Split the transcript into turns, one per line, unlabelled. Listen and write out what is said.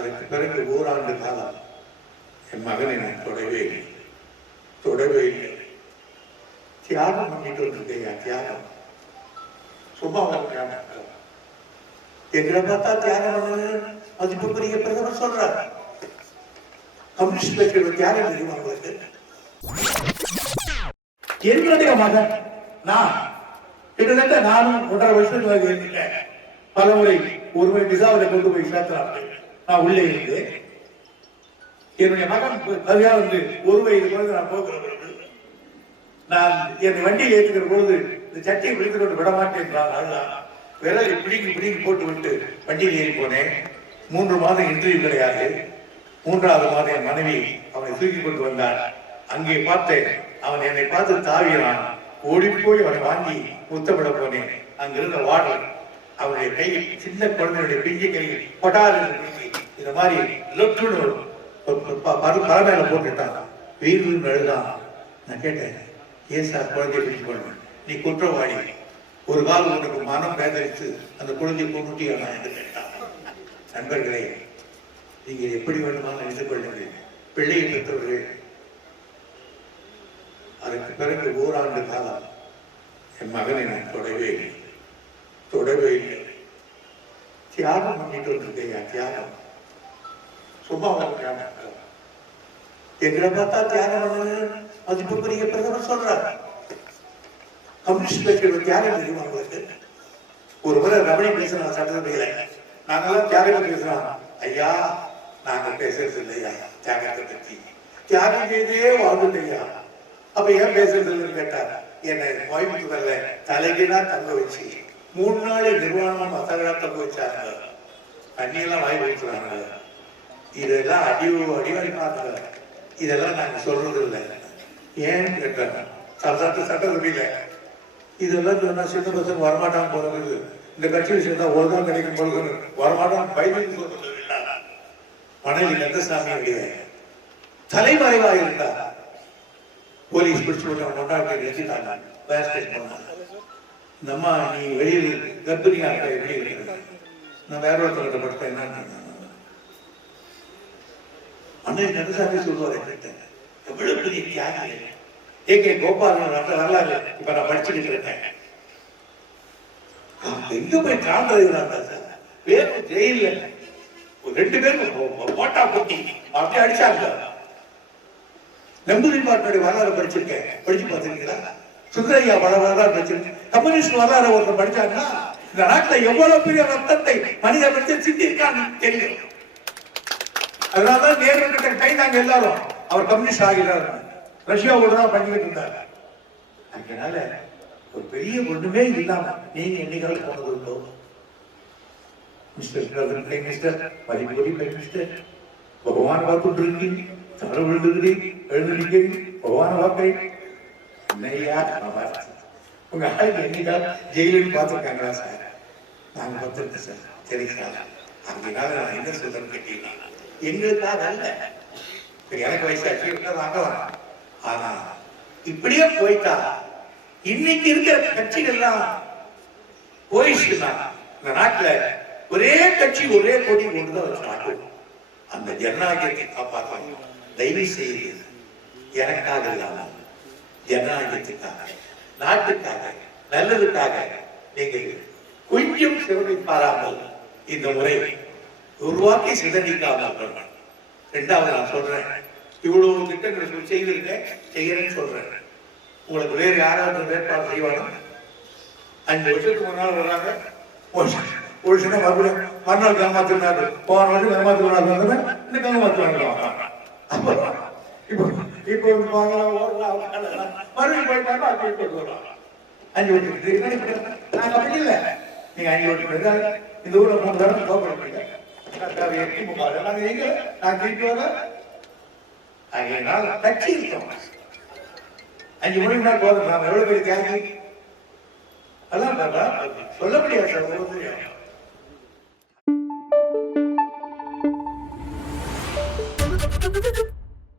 அதற்கு பிறகு ஓராண்டு காலம் என் மகனை நான் தொடவே இல்லை. தொடவே இல்லை. தியாகம் பண்ணிட்டு வந்திருக்கையா தியாகம். சும்மா எங்களை பார்த்தா தியாகம் பண்ணது மதிப்புக்குரிய பிரதமர் சொல்றார். கம்யூனிஸ்ட் கட்சியோட தியாகம் தெரியுமா உங்களுக்கு? என்னுடைய மகன் நான். கிட்டத்தட்ட நானும் ஒன்றரை வருஷத்துக்கு இருந்தேன் பலமுறை ஒருமுறை முறை கொண்டு போய் சேர்த்துறாங்க நான் உள்ளே இருந்து என்னுடைய மகன் சரியா வந்து ஒரு வயது பொழுது நான் போகிற பொழுது நான் என் வண்டியில் ஏற்றுகிற பொழுது இந்த சட்டியை பிடித்து கொண்டு விட மாட்டேன் அதுதான் விரலை பிடிங்கி பிடிங்கி போட்டு விட்டு வண்டியில் ஏறி போனேன். மூன்று மாதம் இன்டர்வியூ கிடையாது. மூன்றாவது மாதம் என் மனைவி அவனை தூக்கி கொண்டு வந்தான் அங்கே பார்த்தேன் அவன் என்னை பார்த்து தாவினான் ஓடி போய் அவனை வாங்கி முத்தமிட போனேன். அங்கிருந்த வாடன் அவருடைய கையில் சின்ன குழந்தையுடைய பிஞ்சு கையில் கொட்டாரு இந்த மாதிரி லொற்றுன்னு பல மேல போட்டுட்டான். வீடு எழுதான் நான் கேட்டேன் ஏன் சார் குழந்தைய பிடிச்சு கொள்வேன் நீ குற்றவாளி. ஒரு கால் உனக்கு மனம் வேதரித்து அந்த குழந்தையை கொண்டுட்டியா என்று கேட்டான். நண்பர்களே நீங்கள் எப்படி வேண்டுமானால் நினைத்து கொள்ளுங்கள் பிள்ளையை பெற்றவர்கள் அதற்கு பிறகு ஓராண்டு காலம் என் மகனை நான் தொடவே இல்லை. தொடவே இல்லை. தியாகம் பண்ணிட்டு வந்திருக்கையா தியாகம். சும்மா ஒரு எங்களை பார்த்தா தியாகம் பண்ணது மதிப்புக்குரிய பிரதமர் சொல்றாங்க கம்யூனிஸ்ட் கட்சியோட தியாகம் தெரியுமா உங்களுக்கு? ஒரு முறை ரமணி பேசுறாங்க சட்டசபையில. நாங்கெல்லாம் தியாகம் பேசுறோம் ஐயா நாங்கள் பேசுறது இல்லையா தியாகத்தை பற்றி தியாகம் செய்தே வாழ்ந்துட்டு ஐயா. அப்ப ஏன் பேசுறது இல்லைன்னு கேட்டார். என்னை கோயம்புத்தூர்ல தலைகீழா தங்க வச்சு மூணு நாள் நிர்வாணமா மசாலா தங்க தண்ணியெல்லாம் வாய் வைக்கிறாங்க இதெல்லாம் அடிவு பார்த்தாங்க இதெல்லாம் நாங்கள் சொல்றது இல்லை ஏன்னு கேட்டாங்க. சட்ட சட்டசபையில இதெல்லாம் சொன்னா சின்ன பசங்க வரமாட்டாங்க போறது இந்த கட்சியில் சேர்ந்தா ஒரு தான் கிடைக்கும் பொழுது வரமாட்டாங்க பைபிள் சொல்றது இல்லை மணலி கந்தசாமியுடைய தலைமறைவா இருந்தா. போலீஸ் பிடிச்சு விட்டு கொண்டாடி நிறுத்திட்டாங்க. ஃபயர் ஸ்டேஷன் பண்ணாங்க இந்த அம்மா நீ வெளியில் கர்ப்பிணியாக இருக்க எப்படி நான் வேற ஒருத்தர்கிட்ட படுத்தேன் என்ன அன்னை கந்தசாமி சொல்லுவார் என்கிட்ட எவ்வளவு பெரிய தியாகி. ஏ கே கோபாலன் வரலாறு இப்ப நான் படிச்சுட்டு இருக்கேன். எங்க போய் காண்றது வேறு ஜெயில ரெண்டு பேரும் போட்டா போட்டி. அப்படியே அடிச்சாங்க. நம்பூதிரி பாட்டினுடைய வரலாறு படிச்சிருக்கேன். படிச்சு பார்த்திருக்கீங்களா? சுந்தரையா வர வரலாறு கம்யூனிஸ்ட் வரலாறு ஒருத்தர் படிச்சாங்கன்னா இந்த நாட்டுல எவ்வளவு பெரிய ரத்தத்தை மனித மனிதன் சிந்திருக்கான்னு தெரியும் அதனாலதான் நேரு கிட்ட கை நாங்க எல்லாரும். அவர் கம்யூனிஸ்ட் ஆகிறார் கூட தான் பண்ணிக்கிட்டு இருந்தார். அதனால ஒரு பெரிய ஒண்ணுமே இல்லாம நீங்க என்னைக்காவது போனது உண்டோ? மிஸ்டர் பிரைம் மினிஸ்டர் மதிப்புரி பிரைம் மினிஸ்டர் பகவான் பார்த்துட்டு தலை விழுந்துக்கிறீங்க எழுந்துக்கிறீங்க பகவான் வாக்கை என்னையா பாபா உங்க ஆளுக்கு என்னைக்காவது ஜெயிலுன்னு பார்த்துருக்காங்களா சார்? நாங்க பார்த்துருக்கோம் சார். தெரியுங்களா? சார் அப்படினால நான் என்ன சொல்றேன்னு கேட்டீங்கன்னா எங்களுக்காக அல்ல. எனக்கு வயசாச்சு இருந்தா வாங்கலாம் ஆனா இப்படியே போயிட்டா இன்னைக்கு இருக்கிற கட்சிகள்லாம் போயிடுச்சுன்னா இந்த நாட்டுல ஒரே கட்சி ஒரே கொடி கொண்டுதான் வச்சு நாட்டு அந்த ஜனநாயகத்தை காப்பாற்றணும். தயவு செய்து எனக்காக இல்லாம ஜனநாயகத்துக்காக நாட்டுக்காக நல்லதுக்காக நீங்கள் கொஞ்சம் சிறுமை பாராமல் இந்த முறை உருவாக்கி சிதறிக்காமல் ரெண்டாவது நான் சொல்றேன். இவ்வளவு திட்டங்களை செய்திருக்கேன் செய்யறேன்னு சொல்றேன். உங்களுக்கு வேறு யாராவது வேட்பாளர் செய்வாங்க அஞ்சு வருஷத்துக்கு முன்னால் வர்றாங்க. ஒரு சின்ன மறுபடியும் மறுநாள் கனமாத்திருந்தாரு போன வருஷம் கிராமத்தில் வந்தவன் இந்த கிராமத்தில் அப்போ இப்போ இப்போ வாங்கலாம் ஓடலாம் மறுபடியும் போயிட்டாங்க அப்படி போட்டு வரலாம் அஞ்சு ஓட்டு நாங்கள் அப்படி இல்லை. நீங்க அஞ்சு ஓட்டு இந்த ஊர்ல மூணு தடவை கோபப்படுறீங்க எட்டி முக்கால் நாங்கள் எங்க? நான் திருப்பி வர அதனால கட்சி இருக்கோம் அஞ்சு மணிக்கு மேல போதும். நாம எவ்வளவு பெரிய தியாகி? அதான் சொல்ல முடியாது சார். ஒவ்வொரு